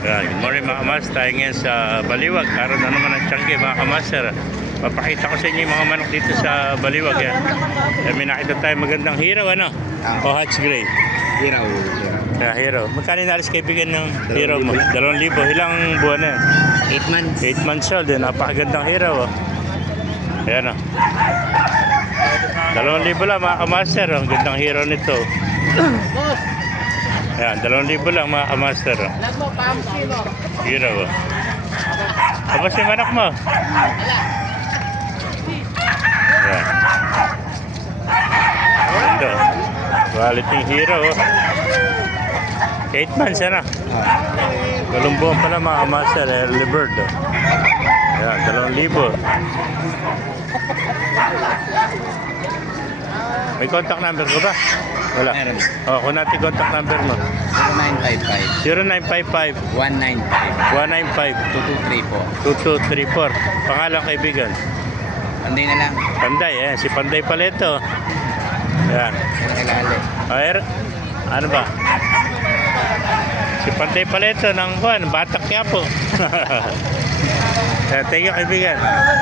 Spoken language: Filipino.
Good morning mga kamas, tayo ngayon sa Baliwag. Karoon na naman ang tiyangge mga kamaster. Papakita ko sa inyo yung mga manok dito sa Baliwag. May nakita tayo magandang hero, ano? O Hatch Gray. Hiraw. Yeah, hero. Magkano nalis kaibigan ng hero mo? 2,000. Ilang buwan na yan? 8 months. 8 months old. Napakagandang hero. Ayan o. 2,000 lang mga kamaster. Ang gandang hero nito. Ayan, 2,000 lang mga kamaster. Hero. Tapos yung manok mo? Ayan. Ito. Quality hero. 8 months na. 2 buwan pala mga kamaster. Early bird. Ayan, 2,000. May contact number ko ba? Wala. Meron. Kung natin contact number mo. 0955 0955 195 195 2234. Pangalan kaibigan. Panday na lang. Panday, si Panday pala ito. Ayan. Nakilala. Ano ba? Si Panday pala ito ng Batak Quiapo. Thank you kaibigan.